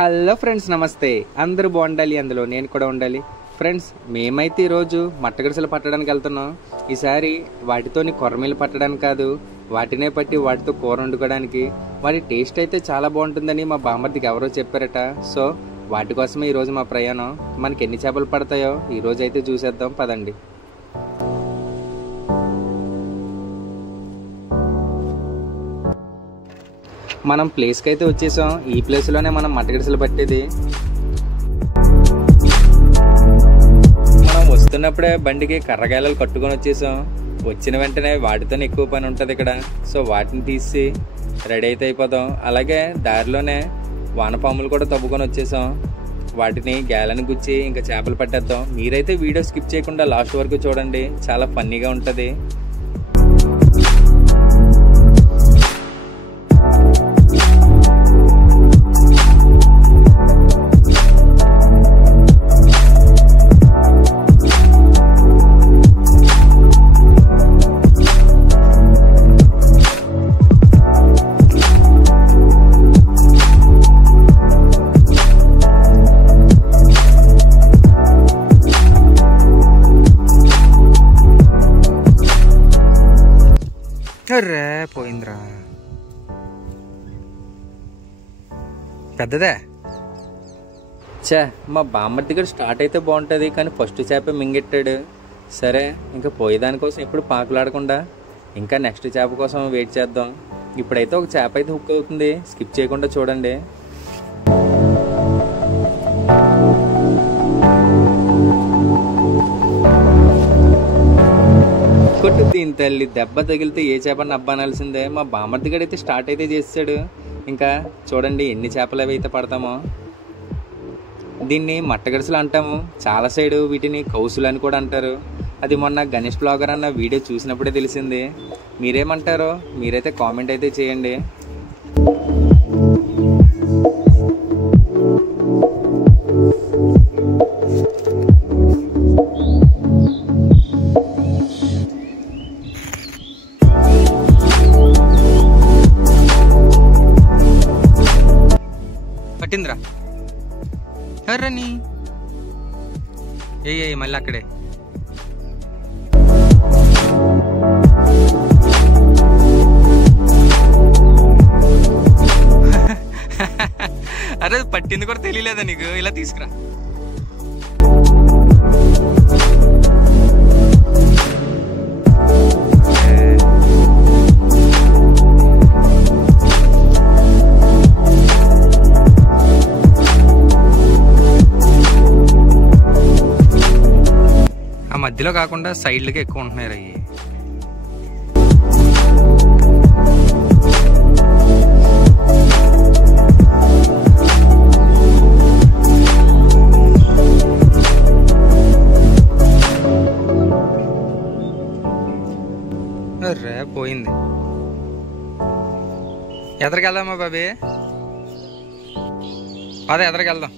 Hello friends, నమస్తే. అందరూ బాగుండాలి, అందులో నేను కూడా ఉండాలి. ఫ్రెండ్స్, మేమైతే ఈరోజు మట్టగడిసెలు పట్టడానికి వెళ్తున్నాం. ఈసారి వాటితోని కొర్రమీలు పట్టడానికి కాదు, వాటినే పట్టి వాటితో కూర వండుకోవడానికి. వాటి టేస్ట్ అయితే చాలా బాగుంటుందని మా బామ్మర్దికి ఎవరో చెప్పారట. సో వాటి కోసమే ఈరోజు మా ప్రయాణం. మనకి ఎన్ని చేపలు పడతాయో ఈరోజు అయితే చూసేద్దాం, పదండి. మనం ప్లేస్కి అయితే వచ్చేసాం. ఈ ప్లేస్లోనే మనం మట్టగడిసెలు పట్టేది. మనం వస్తున్నప్పుడే బండికి కర్రగాయలు కట్టుకొని వచ్చేసాం. వచ్చిన వెంటనే వాటితోనే ఎక్కువ పని ఉంటుంది ఇక్కడ. సో వాటిని తీసి రెడీ అయితే అయిపోదాం. అలాగే దారిలోనే వానపాములు కూడా తవ్వుకొని వచ్చేసాం. వాటిని గేలని గుచ్చి ఇంకా చేపలు పట్టేద్దాం. మీరైతే వీడియో స్కిప్ చేయకుండా లాస్ట్ వరకు చూడండి, చాలా ఫన్నీగా ఉంటుంది. అర్రే పోయిందిరా, పెద్దదే. చా, మా బామ్మర్ది కూడా స్టార్ట్ అయితే బాగుంటుంది, కానీ ఫస్ట్ చేప మింగెట్టాడు. సరే, ఇంకా పోయేదానికోసం ఎప్పుడు పాకులాడకుండా ఇంకా నెక్స్ట్ చేప కోసం వెయిట్ చేద్దాం. ఇప్పుడైతే ఒక చేప అయితే హుక్ అవుతుంది, స్కిప్ చేయకుండా చూడండి. కొట్టు దీని తల్లి, దెబ్బ తగిలితే ఏ చేపని అబ్బానాల్సిందే. మా బామ్మర్ది గడ అయితే స్టార్ట్ అయితే చేస్తాడు. ఇంకా చూడండి ఎన్ని చేపలు అవి అయితే పడతామో. దీన్ని మట్టగడిసెలు అంటాము, చాలా సైడు వీటిని కౌసులు అని కూడా అంటారు. అది మొన్న గణేష్ బ్లాగర్ అన్న వీడియో చూసినప్పుడే తెలిసింది. మీరేమంటారో మీరైతే కామెంట్ అయితే చేయండి. పట్టిందిరా, ఎర్రని ఏ మళ్ళీ అక్కడే. అరే పట్టింది కూడా తెలియలేదా నీకు? ఇలా తీసుకురా. మధ్యలో కాకుండా సైడ్లకి ఎక్కువ ఉంటున్నాయి అవి. అర్రే పోయింది. ఎదరికెళ్దామా బాబీ? అదే ఎదరికెళ్దాం.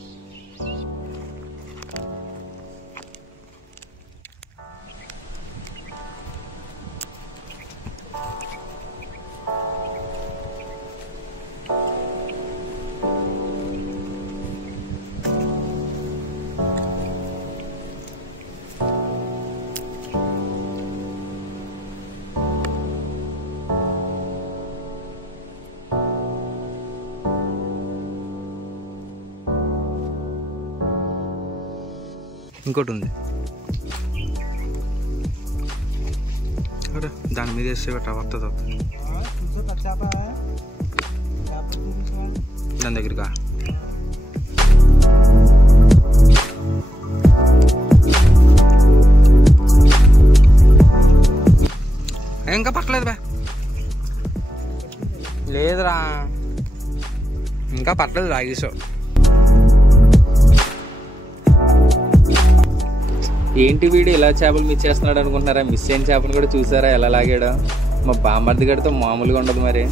ఇంకోటి ఉంది, దాని మీద వేస్తే వస్తుంది. దాని దగ్గరగా ఇంకా పట్టలేదు బా. లేదురా, ఇంకా పట్టలేదు. లాగేసావు. ఏంటి వీడు ఇలా చేపలు మిస్ చేస్తున్నాడు అనుకుంటున్నారా? మిస్ అయిన చేపను కూడా చూసారా ఎలా లాగాడో? మా బామ్మర్ది గడితో మామూలుగా ఉండదు మరి.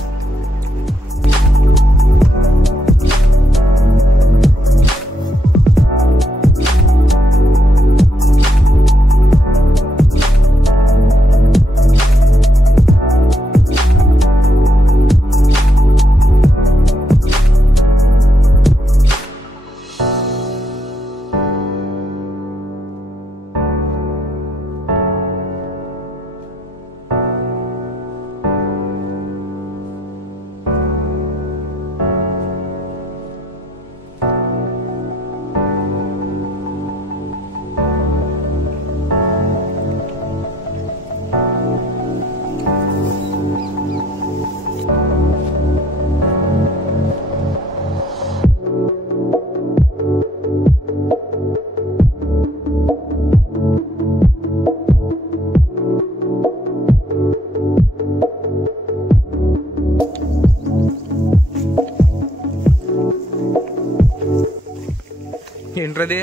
ఏంట్రది?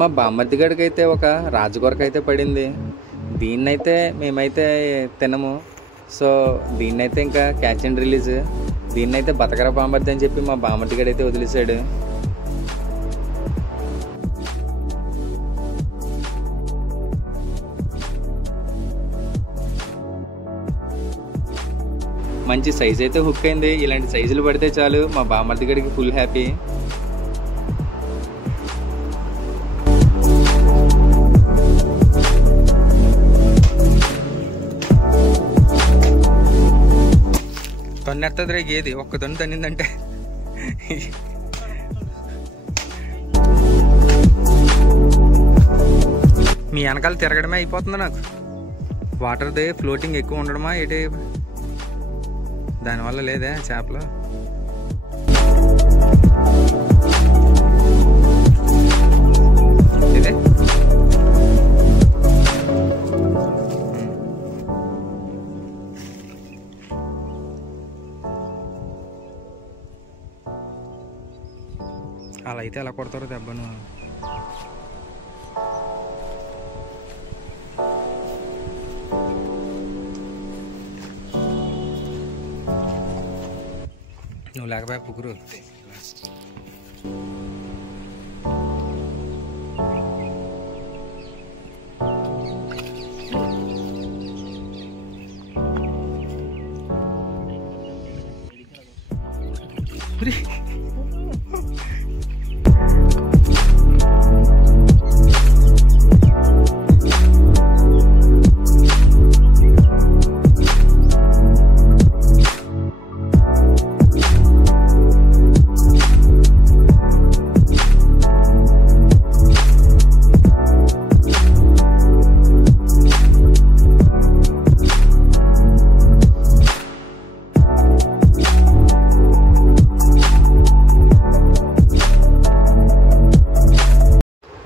మా బామ్మర్ది గడికి అయితే ఒక రాజగొరక అయితే పడింది. దీన్నైతే మేమైతే తినము. సో దీన్నైతే ఇంకా క్యాచ్ అండ్ రిలీజ్. దీన్నైతే బతకరా బామ్మర్ది అని చెప్పి మా బామ్మర్ది గడి అయితే వదిలేశాడు. మంచి సైజ్ అయితే హుక్ అయింది. ఇలాంటి సైజులు పడితే చాలు మా బామ్మర్ది గడికి ఫుల్ హ్యాపీ. తొన్నెత్తది రే గేది, ఒక్క తొన్ను తన్నిందంటే. మీ వెనకాల తిరగడమే అయిపోతుంది నాకు. వాటర్ది ఫ్లోటింగ్ ఎక్కువ ఉండడమా ఏంటి? దానివల్ల లేదే చేపలు. ఇదే అలా అయితే ఎలా కొడతారో దెబ్బను. నువ్వు లేకపోయా పుకురు.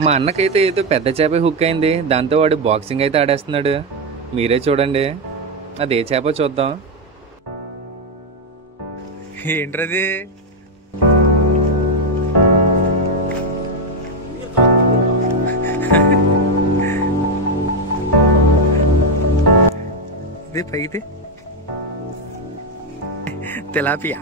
మా అన్నకైతే ఏదో పెద్ద చేప హుక్ అయింది. దాంతో వాడు బాక్సింగ్ అయితే ఆడేస్తున్నాడు. మీరే చూడండి, అదే చేప చూద్దాం. ఏంట్రది? ఇది పైతే తెలాపియా.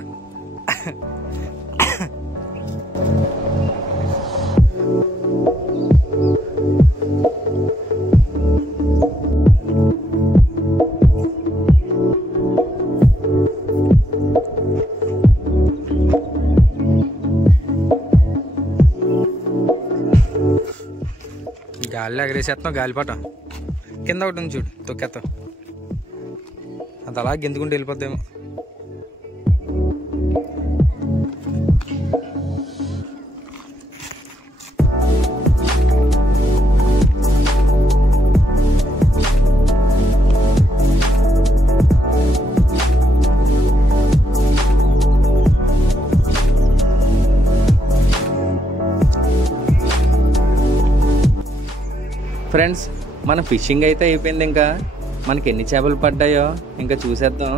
గాలిలో ఎగరేసేస్తున్నావు గాలిపటం. కింద ఒకటి ఉంది చూడు, తొక్కేస్తావు. అది అలా గెంతుకుంటూ వెళ్ళిపోద్దేమో. ఫ్రెండ్స్, మన ఫిషింగ్ అయితే అయిపోయింది. ఇంకా మనకి ఎన్ని చేపలు పడ్డాయో ఇంకా చూసేద్దాం.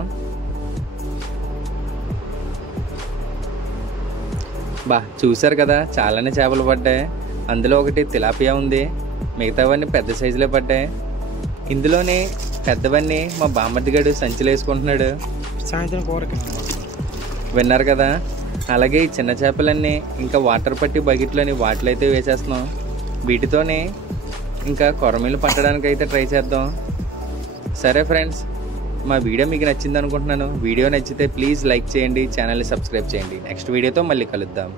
చూసారు కదా, చాలానే చేపలు పడ్డాయి. అందులో ఒకటి తిలాపియా ఉంది, మిగతావన్నీ పెద్ద సైజులో పడ్డాయి. ఇందులోనే పెద్దవన్నీ మా బామ్మర్దిగాడు సంచిలో వేసుకుంటున్నాడు. సాయంత్రం కూరకి విన్నారు కదా. అలాగే ఈ చిన్న చేపలన్నీ ఇంకా వాటర్ పట్టి బకెట్లోని వాటిలో అయితే వేసేస్తున్నాం. వీటితోనే ఇంకా కొరమీలు పట్టడానికి అయితే ట్రై చేద్దాం. సరే ఫ్రెండ్స్, మా వీడియో మీకు నచ్చింది అనుకుంటున్నాను. వీడియో నచ్చితే ప్లీజ్ లైక్ చేయండి, ఛానల్ని సబ్స్క్రైబ్ చేయండి. నెక్స్ట్ వీడియోతో మళ్ళీ కలుద్దాం.